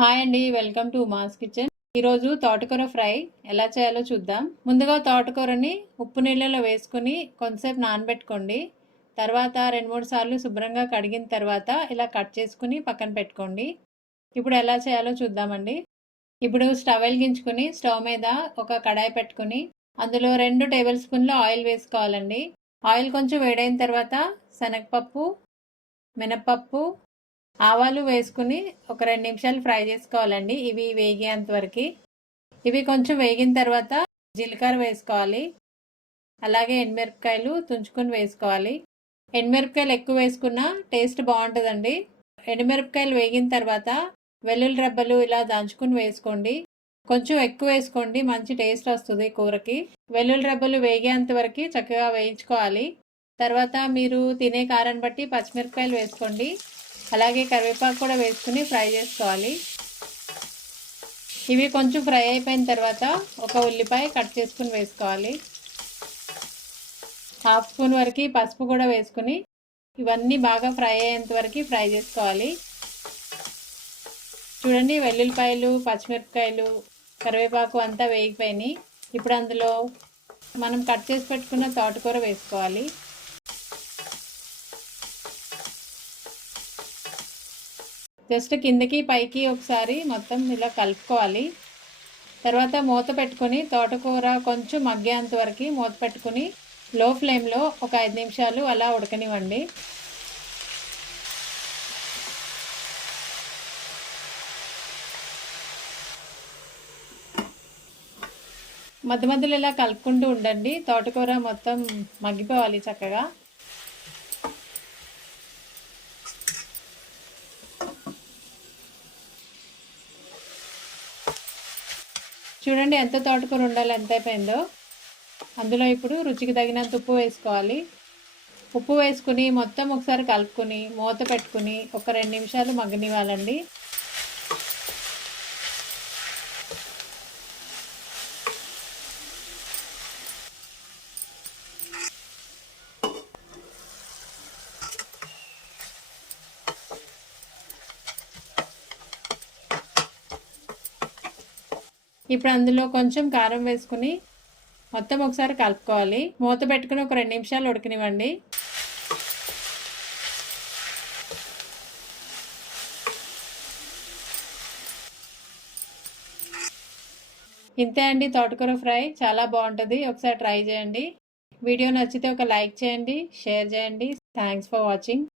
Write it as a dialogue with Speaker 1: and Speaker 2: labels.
Speaker 1: Hi అండి welcome to mass kitchen. ఈరోజు తోటకూర ఫ్రై ఎలా చేయాలో చూద్దాం. ముందుగా తోటకూరని ఉప్పు నీళ్ళలో వేసుకుని కొంతసేపు నానబెట్టుకోండి. తర్వాత రెండు మూడు సార్లు శుభ్రంగా కడిగిన తర్వాత ఇలా కట్ చేసుకుని పక్కన పెట్టుకోండి. ఇప్పుడు ఎలా చేయాలో చూద్దామండి. ఇప్పుడు స్టవ్ వెలిగించుకుని స్టవ్ మీద ఒక కడాయి పెట్టుకుని అందులో రెండు టేబుల్ స్పూన్లు ఆయిల్ వేసుకోవాలండి. ఆయిల్ కొంచెం వేడైన తర్వాత శనగపప్పు మినప్పప్పు ఆవాలు వేసుకుని ఒక రెండు నిమిషాలు ఫ్రై చేసుకోవాలండి. ఇవి వేగేంత వరకు. ఇవి కొంచెం వేగిన తర్వాత జీలకర్ర వేసుకోవాలి. అలాగే ఎండుమిరపకాయలు తుంచుకొని వేసుకోవాలి. ఎండుమిరపకాయలు ఎక్కువ వేసుకున్న టేస్ట్ బాగుంటుందండి. ఎండుమిరపకాయలు వేగిన తర్వాత వెల్లుల్లి రెబ్బలు ఇలా దంచుకుని వేసుకోండి. కొంచెం ఎక్కువ వేసుకోండి మంచి టేస్ట్ వస్తుంది కూరకి. వెల్లుల్లి రెబ్బలు వేగేంత వరకు చక్కగా వేయించుకోవాలి. తర్వాత మీరు తినే కారాన్ని బట్టి పచ్చిమిరపకాయలు వేసుకోండి. అలాగే కరివేపాకు కూడా వేసుకుని ఫ్రై చేసుకోవాలి. ఇవి కొంచెం ఫ్రై అయిపోయిన తర్వాత ఒక ఉల్లిపాయ కట్ చేసుకుని వేసుకోవాలి. హాఫ్ స్పూన్ వరకు పసుపు కూడా వేసుకుని ఇవన్నీ బాగా ఫ్రై అయ్యేంత వరకు ఫ్రై చేసుకోవాలి. చూడండి వెల్లుల్లిపాయలు పచ్చిమిరపకాయలు కరివేపాకు అంతా వేగిపోయినాయి. ఇప్పుడు అందులో మనం కట్ చేసి పెట్టుకున్న తోటకూర వేసుకోవాలి. జస్ట్ కిందకి పైకి ఒకసారి మొత్తం ఇలా కలుపుకోవాలి. తర్వాత మూత పెట్టుకొని తోటకూర కొంచెం మగ్గేంత వరకు మూత పెట్టుకుని లో ఫ్లేమ్లో ఒక ఐదు నిమిషాలు అలా ఉడకనివ్వండి. మధ్య మధ్యలో ఇలా కలుపుకుంటూ ఉండండి. తోటకూర మొత్తం మగ్గిపోవాలి చక్కగా. చూడండి ఎంత తోటకూర ఉండాలి ఎంత అయిపోయిందో. అందులో ఇప్పుడు రుచికి తగినంత ఉప్పు వేసుకోవాలి. ఉప్పు వేసుకుని మొత్తం ఒకసారి కలుపుకొని మూత పెట్టుకుని ఒక రెండు నిమిషాలు మగ్గనివ్వాలండి. ఇప్పుడు అందులో కొంచెం కారం వేసుకుని మొత్తం ఒకసారి కలుపుకోవాలి. మూత పెట్టుకుని ఒక రెండు నిమిషాలు ఉడకనివ్వండి. ఇంతే అండి తోటకూర ఫ్రై. చాలా బాగుంటుంది. ఒకసారి ట్రై చేయండి. వీడియో నచ్చితే ఒక లైక్ చేయండి షేర్ చేయండి. Thanks for watching